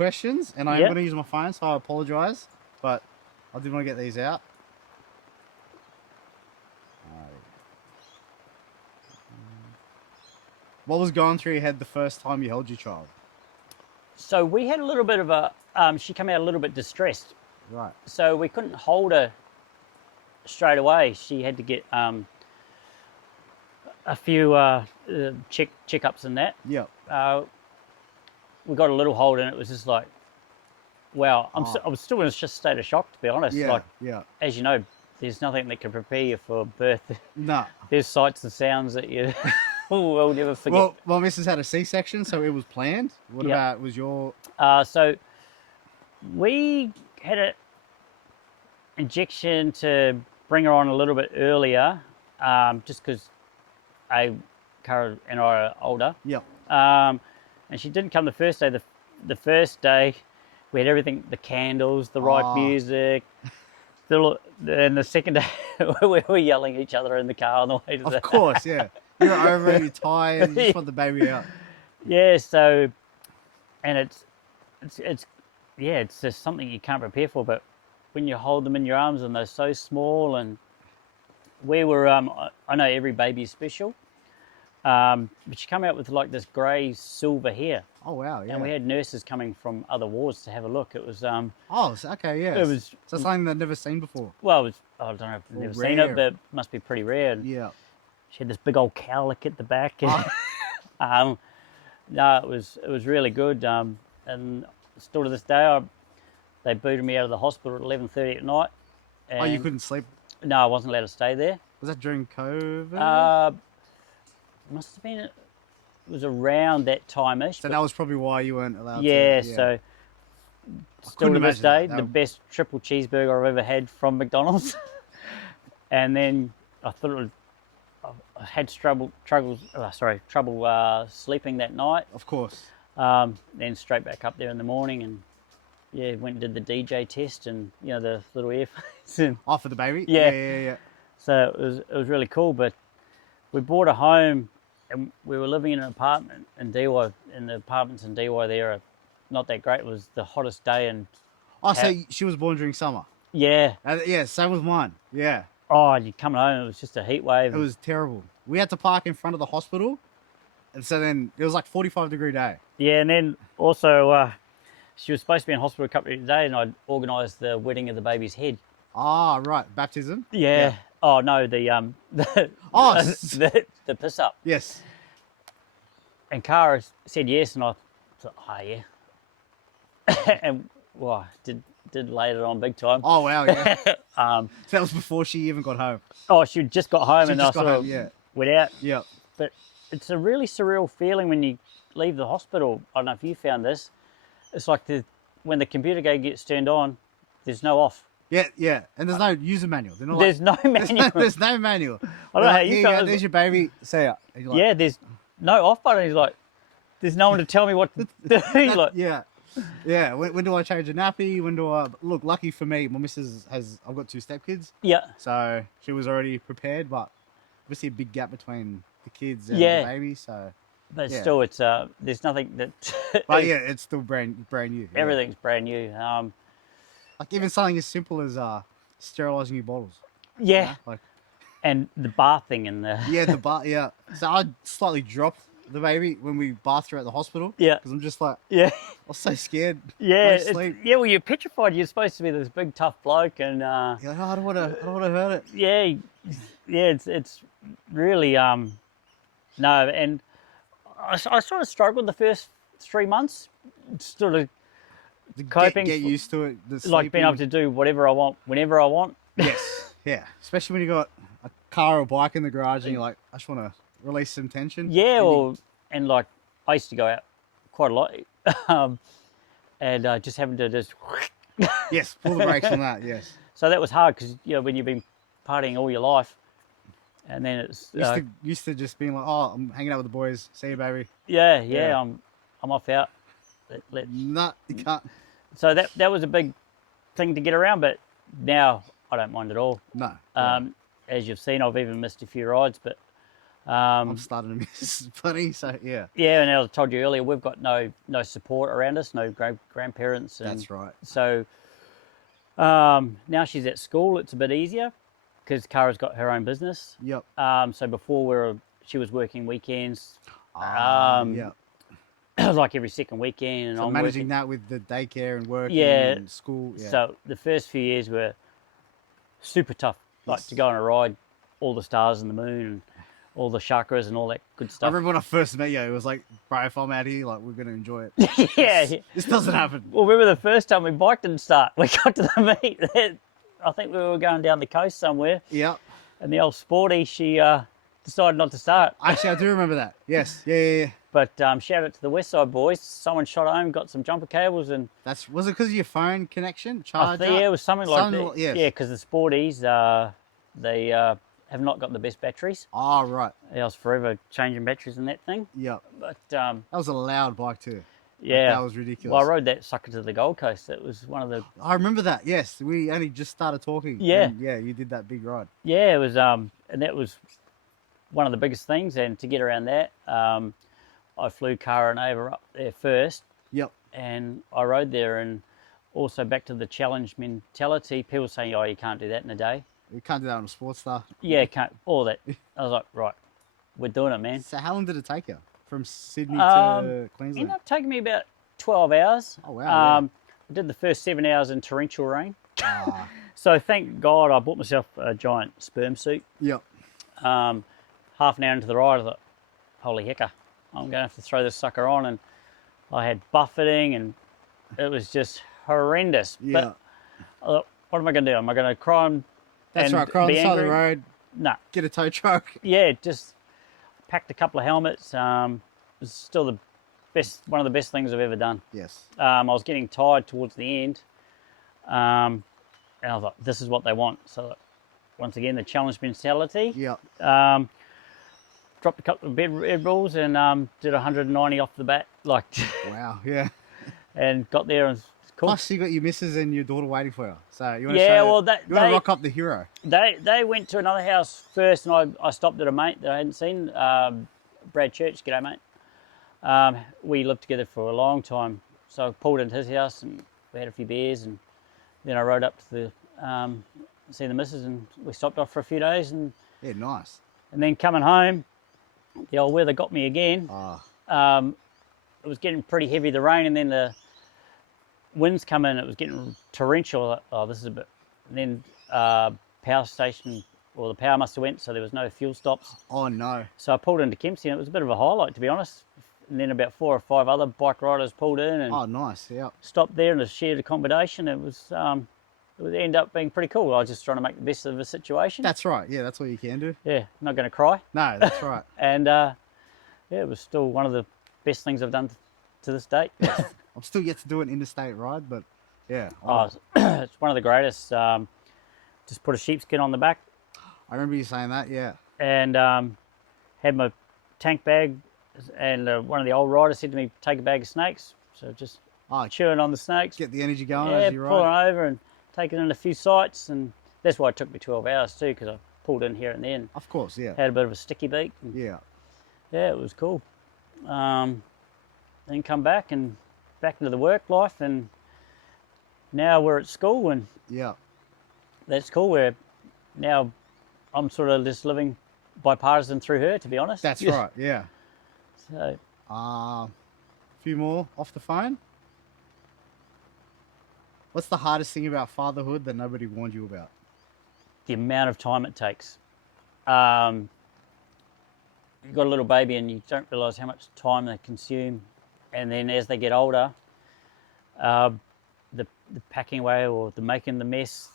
questions, and I'm going to use my phone, so I apologise, but I did want to get these out. What was going through your head the first time you held your child? So we had a little bit of a, she came out a little bit distressed. Right. So we couldn't hold her straight away. She had to get a few checkups and that. Yeah. We got a little hold, and it was just like, wow. I was still in a state of shock, to be honest. Yeah, like, yeah. As you know, there's nothing that can prepare you for birth. No. There's sights and sounds that you will never forget. Well, my missus had a C-section, so it was planned. What about was your... So we had an injection to bring her on a little bit earlier, just because Cara and I are older. Yeah. And she didn't come the first day. The first day, we had everything, the candles, the right music. And the second day, we were yelling at each other in the car on the way to Of course, yeah. You're over, you're tired, you just want the baby out. Yeah, so, and it's just something you can't prepare for, but when you hold them in your arms and they're so small, and we were, I know every baby is special, but she came out with like this grey silver hair. Oh wow! Yeah. And we had nurses coming from other wards to have a look. It was oh, okay, yeah. It was so something they'd never seen before. Well, it was, I don't know if I've never seen it, but it must be pretty rare. And yeah. she had this big old cowlick at the back. And, no, it was really good. And still to this day, they booted me out of the hospital at 11:30 at night. And you couldn't sleep? No, I wasn't allowed to stay there. Was that during COVID? Must have been, it was around that time-ish. So that was probably why you weren't allowed to. Yeah, so still to this day, the best triple cheeseburger I've ever had from McDonald's. And then I thought I had trouble sleeping that night. Of course. Then straight back up there in the morning, and went and did the DJ test, and the little earphones. Oh, for the baby? Yeah. So it was really cool, but we bought a home, and we were living in an apartment in DY, and the apartments in DY there are not that great. It was the hottest day. And so she was born during summer? Yeah. Yeah, same with mine. Yeah. Oh, you come home, it was just a heat wave. It was terrible. We had to park in front of the hospital, and so then it was like 45-degree day. Yeah, and then also she was supposed to be in hospital a couple of days, and I'd organised the wedding of the baby's head. Ah, right, baptism. Yeah. Oh no, the piss up. Yes. And Cara said yes, and I thought, oh yeah. And well, did laid it on big time. Oh wow, yeah. So that was before she even got home. Oh, she just got home, and I sort of went out. Yeah. But it's a really surreal feeling when you leave the hospital. I don't know if you found this. It's like when the computer gets turned on, there's no off. Yeah, and there's no user manual. There's no manual. There's no manual. I don't know how you felt. There's your baby. See ya. Like, there's no off button. He's like, there's no one to tell me what to do. He's like, yeah. When do I change a nappy? When do I look? Lucky for me, my missus I've got 2 stepkids. Yeah. So she was already prepared, but obviously a big gap between the kids and the baby. So. But still, it's there's nothing that. But it's still brand new. Everything's brand new. Like even something as simple as sterilizing your bottles. Yeah. And the bathing and the. The bath. Yeah. So I slightly dropped the baby when we bathed her at the hospital. Yeah. Because I'm just like. Yeah. I was so scared. Yeah. Well, you're petrified. You're supposed to be this big tough bloke, and. You're like, I don't want to hurt it. Yeah. Yeah. It's really no, and I sort of struggled the first 3 months, sort of. Coping, get used to it. Like being able to do whatever I want, whenever I want. Yes, yeah. Especially when you got a car or bike in the garage and you're like, I just want to release some tension. Yeah, and like I used to go out quite a lot, and just having to just. Yes, pull the brakes on that. Yes. So that was hard because when you've been partying all your life, and then it's used to just being like, oh, I'm hanging out with the boys. See you, baby. Yeah. I'm off out. No, you can't. So that was a big thing to get around, but now I don't mind at all. No. As you've seen, I've even missed a few rides, but I'm starting to miss Bunny, so yeah. Yeah, and as I told you earlier, we've got no support around us, no grandparents. And That's right. So now she's at school, it's a bit easier because Kara's got her own business. Yep. So before she was working weekends, Yep. like every second weekend, and So I'm managing working. that with the daycare and working Yeah. and school. Yeah. So the first few years were super tough, like to go on a ride, all the stars and the moon, and all the chakras and all that good I stuff. remember when I first met you, it was like, bro, if I'm out here, like, we're going to enjoy it. Yeah. This doesn't happen. Well, remember the first time we bike didn't start? We got to the meet. I think we were going down the coast somewhere, Yep. and the old Sporty, she decided not to start. Actually, I do remember that. Yes. Yeah. But shout out to the West Side boys. Someone shot home, got some jumper cables, and Was it because of your phone connection? I Charger? think, yeah, it was something like that. Yes. Yeah, because the Sporties, they have not got the best batteries. Oh, right. I was forever changing batteries in that thing. Yep. But That was a loud bike too. yeah, That was ridiculous. well, I rode that sucker to the Gold Coast. It was one of the I remember that. Yes, we only just started talking. Yeah. and yeah, you did that big ride. yeah, it was and that was one of the biggest things. And to get around that, I flew Cara and Ava up there first, Yep. and I rode there. And also back to the challenge mentality. People saying, "Oh, you can't do that in a day." You can't do that on a sports star. Yeah, can't all that. I was like, right, we're doing it, man. So how long did it take you from Sydney Um, to Queensland? Ended up taking me about 12 hours. Oh, wow, I did the first 7 hours in torrential rain. Ah, So thank God I bought myself a giant sperm suit. yep. Half an hour into the ride, I thought, holy hecker, I'm going to have to throw this sucker on. And I had buffeting, and it was just horrendous. Yeah. But I thought, what am I going to do? Am I going to cry and That's right. Cry on be the side of the angry? road. No. Get a tow truck. Yeah, just packed a couple of helmets. It was still one of the best things I've ever done. Yes. I was getting tired towards the end, and I thought, this is what they want. So once again, the challenge mentality. Yep. Dropped a couple of bed rolls and did 190 off the bat, like, Wow. Yeah. and got there and it's cool. Plus, you got your missus and your daughter waiting for you. So you want Yeah, to well, you want to rock up the hero. They went to another house first, and I stopped at a mate that I hadn't seen, Brad Church. G'day, mate. We lived together for a long time, so I pulled into his house and we had a few beers, and then I rode up to the see the missus, and we stopped off for a few days, and Yeah. Nice. then coming home, the old weather got me again. Ah. It was getting pretty heavy, the rain, and then the winds come in. It was getting torrential. Like, oh, this is a bit. And then power station, or the power must have went, so there was no fuel stops. Oh no. So I pulled into Kempsey, and it was a bit of a highlight, to be honest. And then about 4 or 5 other bike riders pulled in and Oh, nice. Yep. stopped there in a shared accommodation. It would end up being pretty cool. I was just trying to make the best of the situation. That's right. Yeah, that's what you can do. Yeah, not going to cry. No, that's right. And yeah, it was still one of the best things I've done to this date. I'm still yet to do an interstate ride, but yeah. Oh, it's one of the greatest. Just put a sheepskin on the back I remember you saying that. Yeah. and had my tank bag. And one of the old riders said to me, take a bag of snakes. So just Oh, chewing on the snakes. get the energy going Yeah, as you pulling ride. over and taking in a few sights. And that's why it took me 12 hours too, because I pulled in here and there and Of course. Yeah. had a bit of a sticky beak. And Yeah. yeah, it was cool. Then come back into the work life, and now we're at school, and Yeah. that's cool. Where now I'm sort of just living bipartisan through her, to be honest. That's right. Yeah. So A few more off the phone. What's the hardest thing about fatherhood that nobody warned you about? the amount of time it takes. You've got a little baby and you don't realise how much time they consume, and then as they get older, the packing away or the making the mess.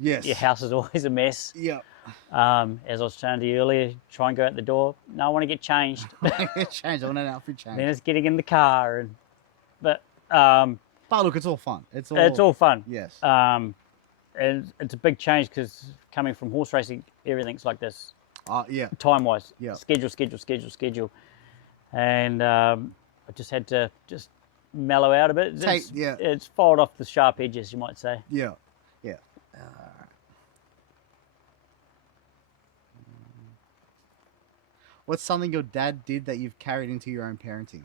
Yes. Your house is always a mess. Yeah. As I was saying to you earlier, try and go out the door. No, I want to get changed. Change. I want an outfit change. Then it's getting in the car, but But look, it's all fun. It's all fun. Yes. And it's a big change because coming from horse racing, everything's like this, Yeah. time-wise. Yeah. Schedule. And I just had to just mellow out a bit. It's filed off the sharp edges, you might say. Yeah. Yeah. What's something your dad did that you've carried into your own parenting?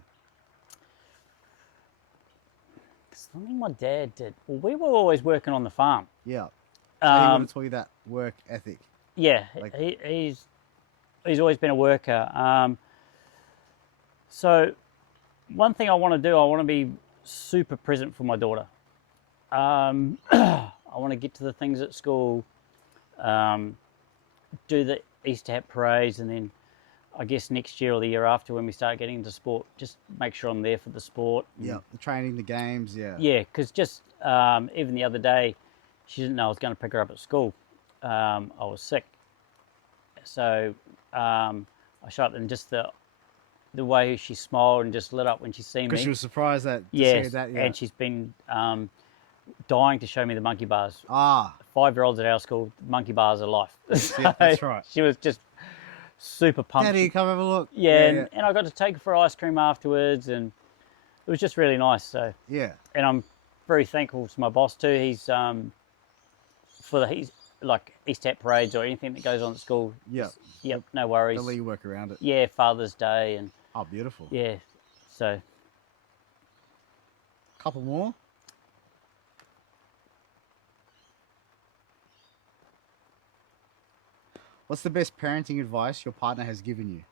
Something my dad did. Well, we were always working on the farm. Yeah. So he would Um, have taught you that work ethic. yeah, Like- he's always been a worker. So one thing I want to do, I want to be super present for my daughter. I want to get to the things at school, do the Easter hat parades, and then I guess next year or the year after when we start getting into sport, just make sure I'm there for the sport. Yeah. The training, the games. Yeah. Yeah, because just even the other day, she didn't know I was going to pick her up at school. I was sick. So I showed up, and just the way she smiled and just lit up when she seen me. Because she was surprised that. Yes, That, yeah. and she's been dying to show me the monkey bars. Ah. 5-year-olds at our school, monkey bars are life. Yeah, that's right. She was just super pumped. Daddy, come have a look. Yeah, and I got to take her for ice cream afterwards, and it was just really nice. So Yeah. and I'm very thankful to my boss too. He's he's like Easter hat parades or anything that goes on at school. Yeah. Yep, no worries. They'll let you work around it. Yeah, Father's Day and Oh, beautiful. yeah, so Couple more. What's the best parenting advice your partner has given you?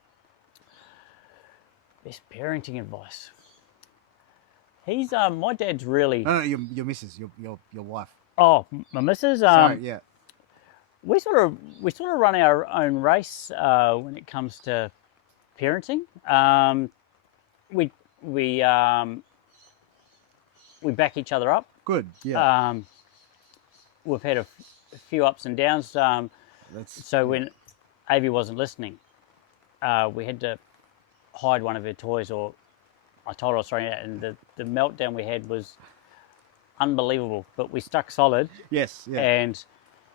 best parenting advice. He's my dad's really. No, your missus, your wife. Oh, my missus. Sorry, yeah. We sort of run our own race when it comes to parenting. We back each other up. Good. Yeah. We've had a few ups and downs. So when Avi wasn't listening, we had to hide one of her toys, or I told her I was throwing it out, and the meltdown we had was unbelievable. But we stuck solid. Yes. Yeah. And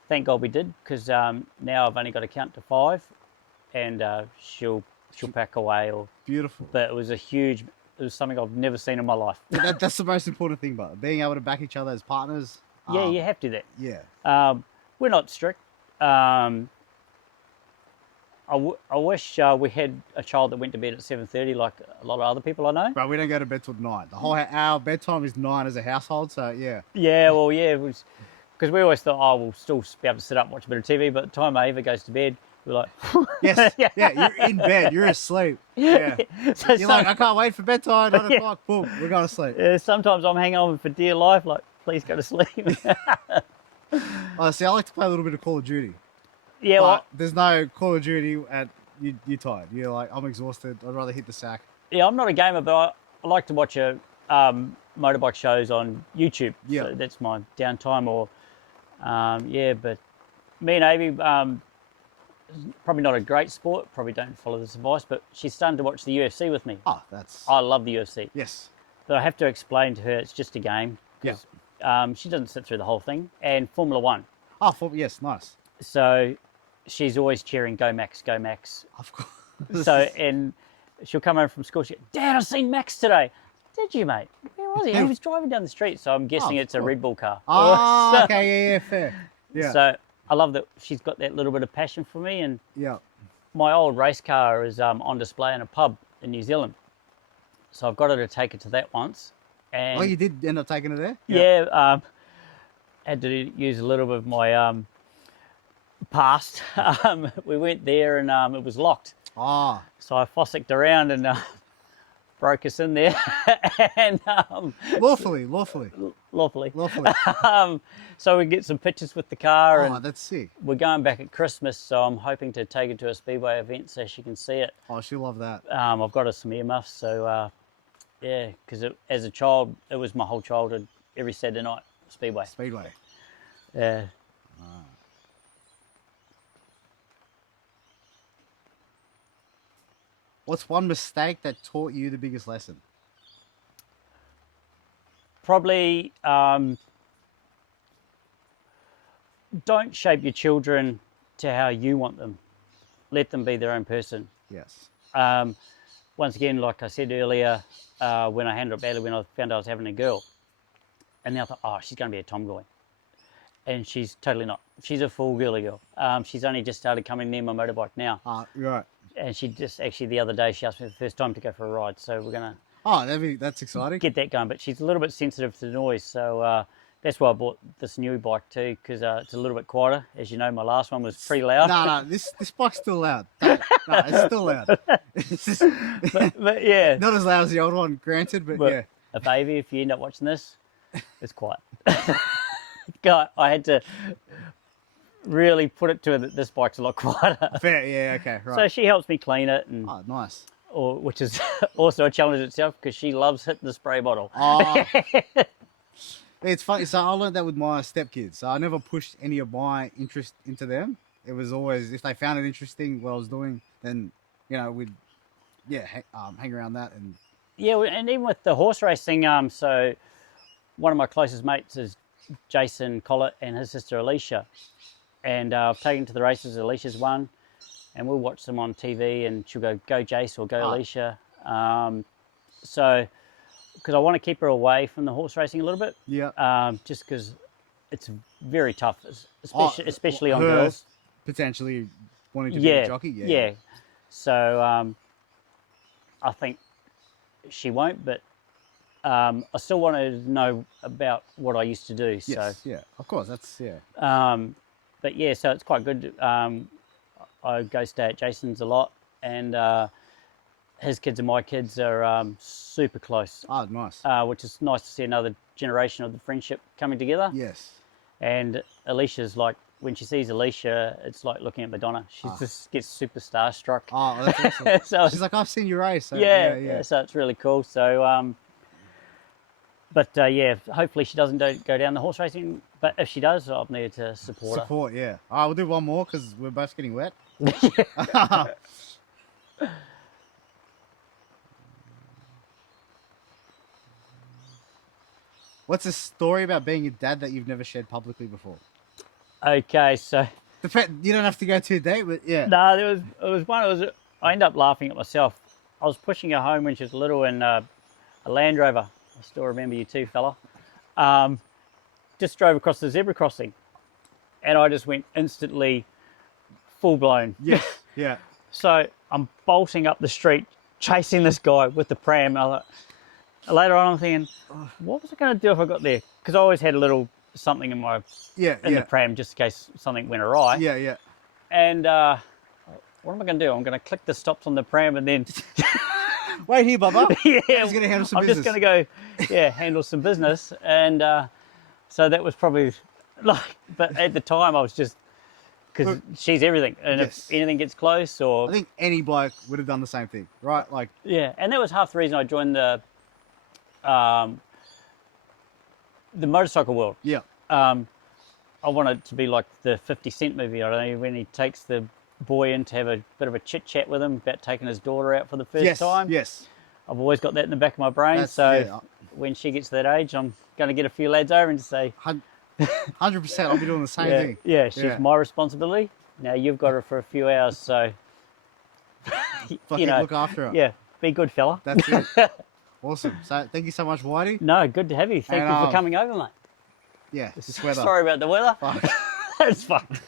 thank God we did, because now I've only got to count to 5, and she'll pack away. Beautiful. But it was something I've never seen in my life. That's the most important thing, but being able to back each other as partners. Yeah, you have to do that. Yeah. We're not strict. I wish we had a child that went to bed at 7:30 like a lot of other people I know. But we don't go to bed till 9. The whole our bedtime is 9 as a household. So yeah. Yeah, well, yeah, it was because we always thought, we'll still be able to sit up and watch a bit of TV. But the time Ava goes to bed, we're like, Yes. Yeah. You're in bed. You're asleep. Yeah. So You're like, I can't wait for bedtime. 9 o'clock. Boom. We're going to sleep. sometimes I'm hanging on for dear life, like, please go to sleep. Oh, see, I like to play a little bit of Call of Duty. Yeah, But well, there's no Call of Duty at you're tired. You're like, I'm exhausted. I'd rather hit the sack. yeah, I'm not a gamer, but I like to watch motorbike shows on YouTube. Yeah. So that's my downtime. Or but me and Amy, probably not a great sport. Probably don't follow this advice, but she's starting to watch the UFC with me. Oh, that's I love the UFC, yes. but I have to explain to her it's just a game. Yeah. She doesn't sit through the whole thing. And Formula One. Oh, yes, nice. So she's always cheering, "Go Max, go Max." Of course. So, and she'll come home from school, she'll go, "Dad, I've seen Max today." "Did you, mate? Where was he?" "He was driving down the street." So I'm guessing it's a cool. Red Bull car. Oh, okay, yeah, fair. Yeah. So I love that she's got that little bit of passion for me. And yeah. my old race car is on display in a pub in New Zealand. So I've got her to take it to that once. And Oh, you did end up taking it there? yeah, had to use a little bit of my past. We went there and it was locked. Ah, So I fossicked around and broke us in there. And lawfully. lawfully. Lawfully. So we get some pictures with the car. Oh, And that's sick. we're going back at Christmas, so I'm hoping to take her to a speedway event so she can see it. Oh, she'll love that. I've got her some earmuffs, so yeah, because as a child, it was my whole childhood, every Saturday night, speedway. Speedway. Yeah. What's one mistake that taught you the biggest lesson? Probably don't shape your children to how you want them. Let them be their own person. Yes. Once again, like I said earlier, when I handled it badly, when I found I was having a girl, and then I thought, oh, she's going to be a tomboy. And she's totally not. She's a full girly girl. She's only just started coming near my motorbike now. Right. and she just actually the other day she asked me the first time to go for a ride. So we're gonna Oh, that's exciting. get that going. But she's a little bit sensitive to the noise, so that's why I bought this new bike too, because it's a little bit quieter. As you know, my last one was pretty loud. No, this bike's still loud. No, it's still loud. It's just, but yeah, not as loud as the old one, granted, but yeah. If Avie, if you end up watching this, it's quiet. God, I had to really put it to her that this bike's a lot quieter. Fair, yeah, okay, right. So she helps me clean it, and Oh, nice. which is also a challenge itself because she loves hitting the spray bottle. Oh. It's funny. So I learned that with my stepkids. So I never pushed any of my interest into them. It was always, if they found it interesting what I was doing, then, we'd, hang around that. And Yeah, and even with the horse racing, so one of my closest mates is Jason Collett and his sister Alicia. And I've taken to the races, Alicia's won, and we'll watch them on TV and she'll go Jace or go Alicia. So, because I want to keep her away from the horse racing a little bit. yeah. Just because it's very tough, especially on her girls. Potentially wanting to be a jockey. Yeah. So I think she won't, but I still want to know about what I used to do. Yes, So yeah. Of course, that's, yeah. but yeah, so it's quite good. I go stay at Jason's a lot, and his kids and my kids are super close. Oh, nice. Which is nice to see another generation of the friendship coming together. Yes. And Alicia's like, when she sees Alicia, it's like looking at Madonna. She just gets super starstruck. Oh, that's awesome. So she's like, I've seen you race. So, yeah. So it's really cool. So, but yeah, hopefully she doesn't go down the horse racing. But if she does, I'll need to support her. Support, yeah. All right, we'll do one more because we're both getting wet. What's a story about being a dad that you've never shared publicly before? Okay, so You don't have to go too deep, but yeah. no, it was one. I ended up laughing at myself. I was pushing her home when she was little in a Land Rover. I still remember you too, fella. Just drove across the zebra crossing, and I just went instantly full blown. Yes, yeah. So I'm bolting up the street, chasing this guy with the pram. And I thought, later on, I'm thinking, what was I going to do if I got there? Because I always had a little something in the pram just in case something went awry. Yeah, yeah. And what am I going to do? I'm going to click the stops on the pram and then Wait here, Bubba. yeah, He's going to handle some I'm business. just going to go, handle some business. And so that was probably like, but at the time I was just, because she's everything. And Yes. if anything gets close or... I think any bloke would have done the same thing, right? Like, Yeah, and that was half the reason I joined the motorcycle world. yeah. I wanted to be like the 50 Cent movie. I don't know, when he takes the boy in to have a bit of a chit chat with him about taking his daughter out for the first time. Yes. I've always got that in the back of my brain. That's- So yeah. when she gets to that age, I'm going to get a few lads over and just say, 100%. I'll be doing the same yeah, thing. yeah, she's Yeah. my responsibility. Now you've got her for a few hours, so Fucking look after her. yeah, be good, fella. That's it. Awesome. So thank you so much, Whitey. No, good to have you. Thank And, you for coming over, mate. Yeah, this weather. Sorry about the weather. Fuck. It's fucked.